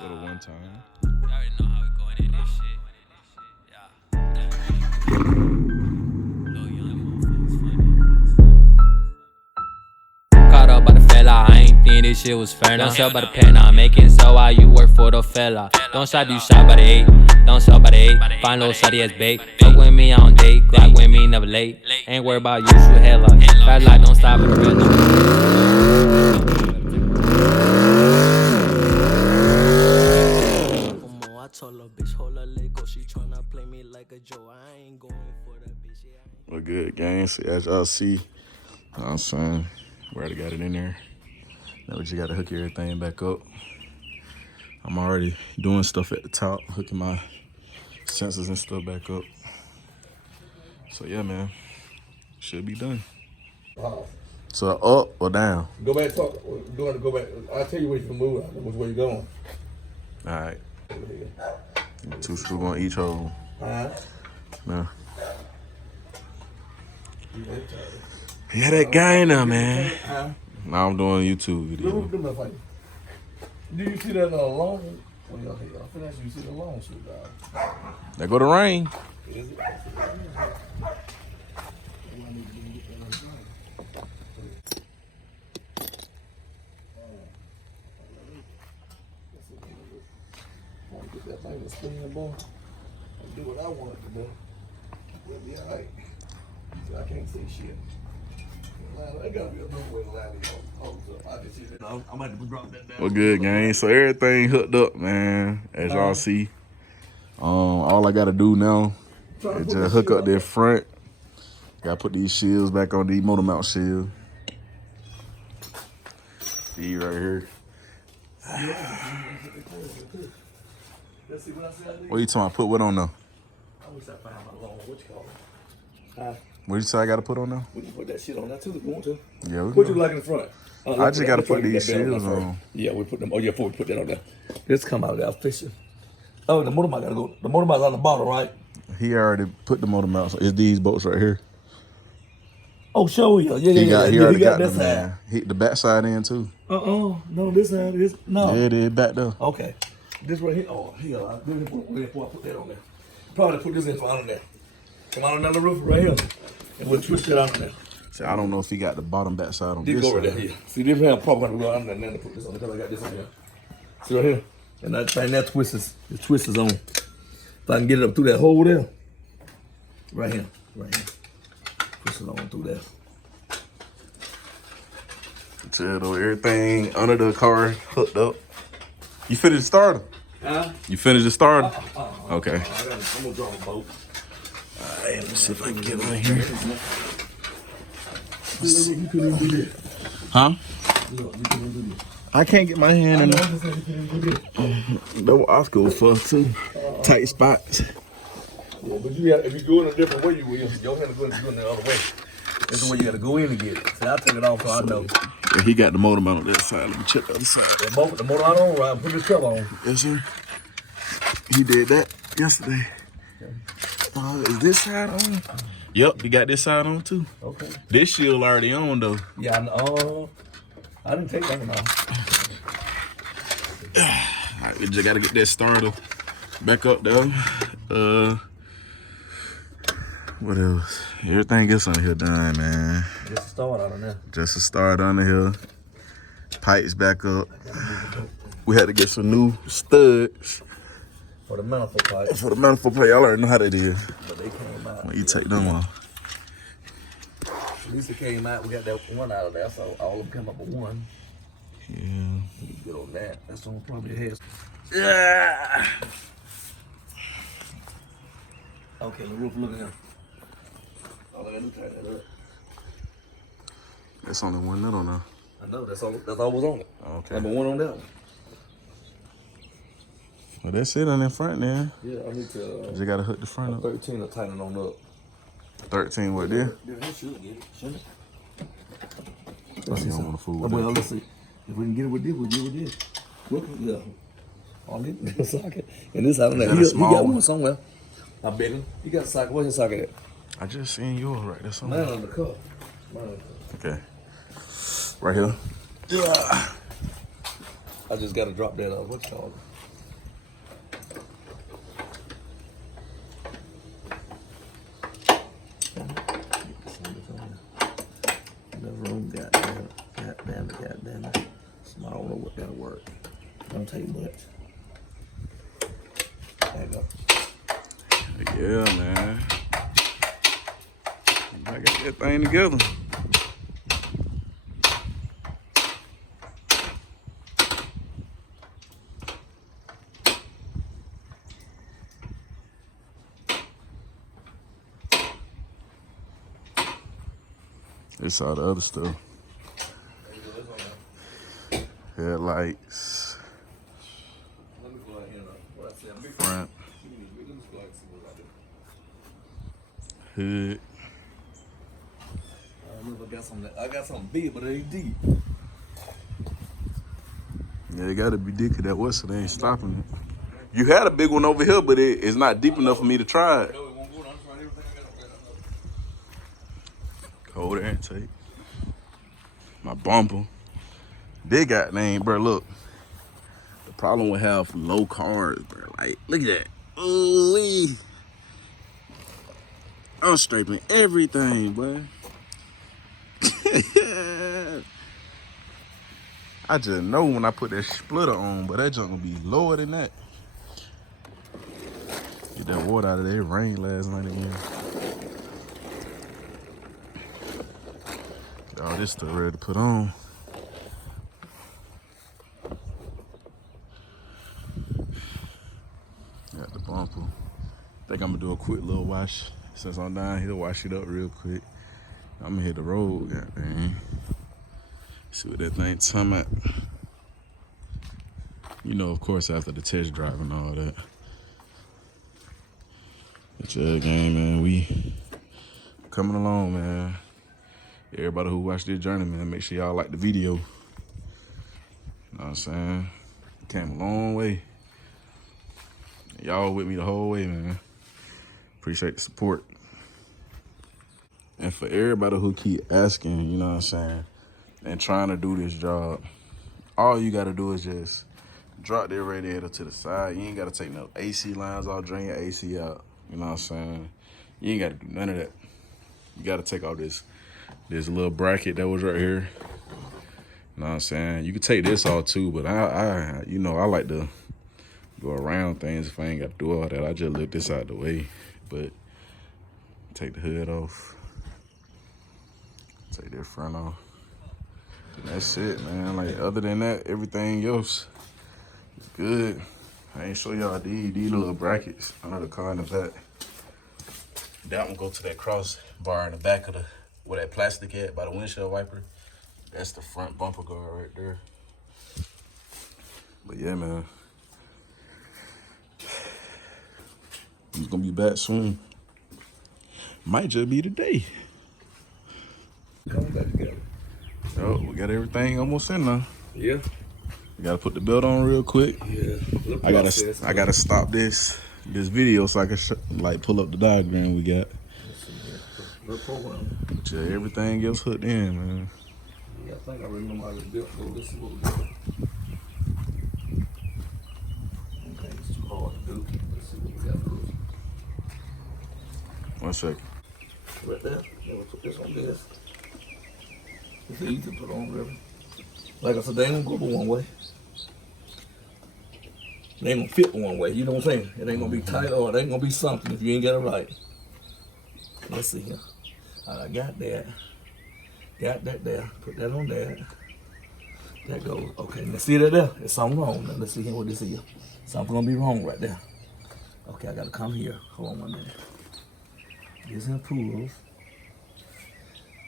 For the one time. You already know how we going in this shit. Yeah. Little young motherfuckers funny. Caught up by the fella, I ain't think this shit was fair. Don't sell by the pen, I make it so while you work for the fella. Don't shop, you shop by the 8. Don't sell by the 8. Find little shawty as bait. Fuck with me, I don't date. Glock with me, never late. Ain't worried about you, shoot headlocks. Fast light, don't stop at the red light. Well, good, gang. So as y'all see, you know what I'm saying, we already got it in there. Now we just got to hook everything back up. I'm already doing stuff at the top, hooking my sensors and stuff back up. So yeah, man, should be done. So up or down? Go back, talk. Go back. I'll tell you where you can move. Which way you going? All right. 2 screws on each hole. Now. Yeah, that guy in there, man. Now I'm doing a YouTube video. Do you see that long? Well, I feel you see the long suit, dog. There go the rain. Is it? Get that thing to spin, boy. And do what I want it to do. We'll be all right. I can't see shit. There gotta be another way to line these holes up. I can see that. I'm gonna have to drop that down. Well, good, gang. So everything hooked up, man. As y'all see. All I gotta do now is just hook up their front. Gotta put these shields back on, these motor mount shield. These right here. What you talking about? Put what on now? I wish I found my long, what you call it? What you say I gotta put on now? We can put that shit on that too if you want to. Yeah, we What can. you like in the front? I just gotta put these shields on. Yeah, we put them. Oh yeah, before we put that on there. Let's come out of there fishing. Oh, the motor mount gotta go. The motor mount's on the bottom, right? He already put the motor mounts. It's these bolts right here. Oh, show you. Yeah. He already got this them, man. The back side in too. No, this side is no. Yeah, it is back there. Okay, this right here. Oh, here. Before I put that on there. Probably put this in on there. Come on down the roof right here, and we'll twist it out on there. See, I don't know if he got the bottom back side on this Go side. right there. See, this here I'm probably gonna go out there and then put this on because I got this on here. See right here, and that thing that twists. The twist is on. If I can get it up through that hole there, right here, twist it on through there. So everything under the car hooked up. You finished the starter? You finished the starter? Okay. I'm gonna draw a boat. Alright, let's see if I can get one in here. You couldn't do this. Huh? Look, you couldn't do this. I can't get my hand in there. You couldn't do this. That's what Oscar for too. Tight spots. Yeah, but if you go in a different way, you will. Your hand is going to go in the other way. That's the way you got to go in and get it. See, I'll take it off so I know. Yeah, he got the motor mount on that side. Let me check the other side. The motor I don't ride. Put this cover on. Yes, sir. He did that yesterday. Is this side on? Yep, he got this side on too. Okay. This shield already on though. Yeah, I didn't take that one off. Alright, we just gotta get that starter back up there. What else? Everything else on here done, man. Just a start out on there. Just a start on the hill. Pipes back up. We had to get some new studs. For the manifold pipe. For the manifold plate, y'all already know how that is. But they came out. When you take them off. At least it came out. We got that one out of there, so all of them come up with one. Yeah. You get on that. That's on probably the head. Yeah. Okay, the roof looking at. All I gotta do is tighten that up. That's only one nut on there. I know, that's all was on it. Okay. Number one on that one. Well, that's it on the front there. Yeah, I need to. Just gotta hook the front up. 13 to tighten on up. 13 what there? Yeah, he should get it, shouldn't it? Let's see. Don't want to fool with Well, that. let's see. If we can get it with this, we'll get it with this. Look, yeah. On this socket. And this out on there. He got one somewhere. I bet him. You got a socket. Where's your socket at? I just seen yours right there somewhere. Mine on the cup. Okay. Right here. Yeah. I just got to drop that, what you call it? know what that'll work. Don't take much. There you go. Yeah, man. I got that thing together. It's all the other stuff. Headlights. Let me go ahead and what I said. Front. Let me go ahead and see what I do. Hood. I remember I got something big, but it ain't deep. Yeah, it gotta be deep, 'cause that whistle, they ain't stopping it. You had a big one over here, but it's not deep enough for me to try it. No, it won't go down. I'm trying everything I got up there. Cold air intake. My bumper. They got name, bro. Look. The problem we have for low cars, bro. Like, look at that. Ooh, I'm scraping everything, boy. I just know when I put that splitter on, but that junk gonna be lower than that. Get that water out of there. It rained last night again. Get all this stuff ready to put on. Got the bumper. Think I'm gonna do a quick little wash. Since I'm down here, wash it up real quick. I'm gonna hit the road, goddamn. See what that thing talking about. You know, of course, after the test drive and all that. But yeah, gang, man, we coming along, man. Everybody who watched this journey, man, make sure y'all like the video. You know what I'm saying? Came a long way. Y'all with me the whole way, man. Appreciate the support. And for everybody who keep asking, you know what I'm saying, and trying to do this job, all you gotta do is just drop that radiator to the side. You ain't gotta take no AC lines off, drain your AC out. You know what I'm saying? You ain't gotta do none of that. You gotta take off this little bracket that was right here. You know what I'm saying? You can take this off too, but I you know, I like to go around things if I ain't gotta do all that. I just lift this out the way. But take the hood off. Take that front off. And that's it, man. Like, other than that, everything else is good. I ain't show y'all these little brackets under the car in the back. That one go to that crossbar in the back of where that plastic at by the windshield wiper. That's the front bumper guard right there. But yeah, man. I'm gonna be back soon. Might just be today. Coming back together. So we got everything almost in now. Yeah. We gotta put the belt on real quick. Yeah. I gotta stop this video so I can like pull up the diagram we got. Let's program. But yeah, everything else hooked in, man. Yeah, I think I remember how the built, so this is what we got. Okay, it's too hard to do. Let's see what we got to do. 1 second. Right there. Then we'll put this on this. It's easy to put on, really. Like I said, they ain't gonna go but one way. They ain't gonna fit one way, you know what I'm saying? It ain't gonna be tight or it ain't gonna be something if you ain't got it right. Let's see here. I got that. Got that there. Put that on there. That goes. Okay, now see that there? There's something wrong. Now let's see here what this is. Something gonna be wrong right there. Okay, I gotta come here. Hold on 1 minute. This here pulls.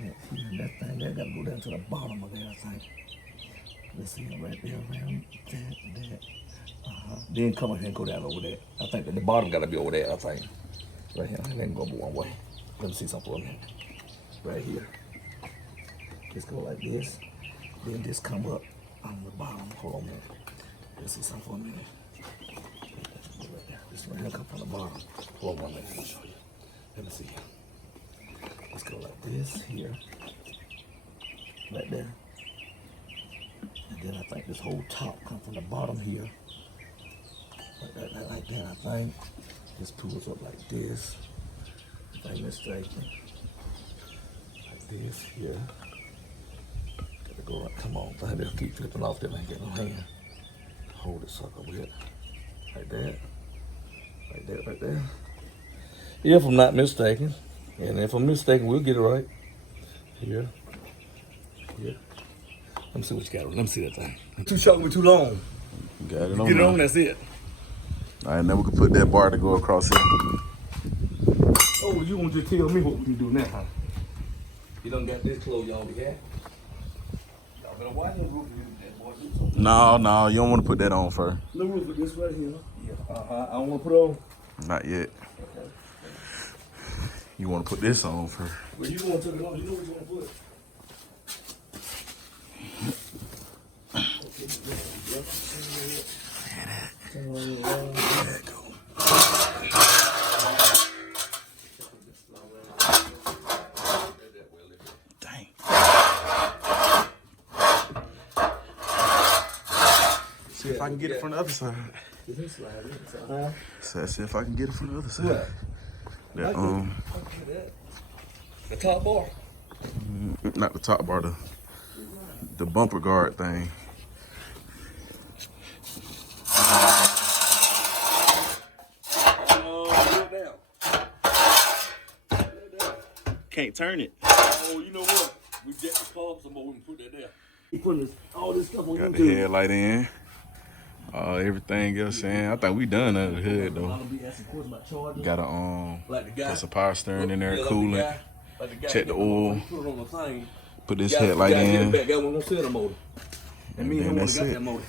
That thing there gotta go down to the bottom of there, I think. Let's see right there around that. Then come ahead and go down over there. I think that the bottom gotta be over there, I think. Right here. It ain't gonna go one way. Let me see something for a minute. Right here. Just go like this. Then just come up on the bottom. Hold on a minute. Let's see something for a minute. Right there. This right here come from the bottom. Hold on 1 minute. Let me show you. Let me see. Let's go like this here. Right there. And then I think this whole top comes from the bottom here. Like that, I think. This pulls up like this. If I'm mistaken. Like this here. Gotta go like, come on, I just keep flipping off that ain't got no hand. Hold this sucker with it. Like that. Like that, right there. If I'm not mistaken. And if I'm mistaken, we'll get it right. Here. Here. Let me see what you got. Let me see that thing. Too short with too long. Got it on. Get it now. on, that's it. All right, now we can put that bar to go across here. Oh, you want to just tell me what we can do now, huh? You done got this close, y'all, yeah? Y'all better watch the roof of that boy. Do something. No, you don't want to put that on first. The roof of this right here. Yeah. I don't want to put it on. Not yet. Okay. You want to put this on first. Well, you want to take it on. You know what you want to put. Dang. See if I can get it from the other side. So see if I can get it from the other side. What? That The top bar. not the top bar, the bumper guard thing. Can't turn it. Oh, you know what? We get the car, some more we can put that there. We putting all this stuff on Got YouTube. the headlight in. Everything else in. I think we done under the hood though. Got a put some power steering in there, coolant. Check the oil. Put this headlight in. Got one on motor. And me and him got that motor.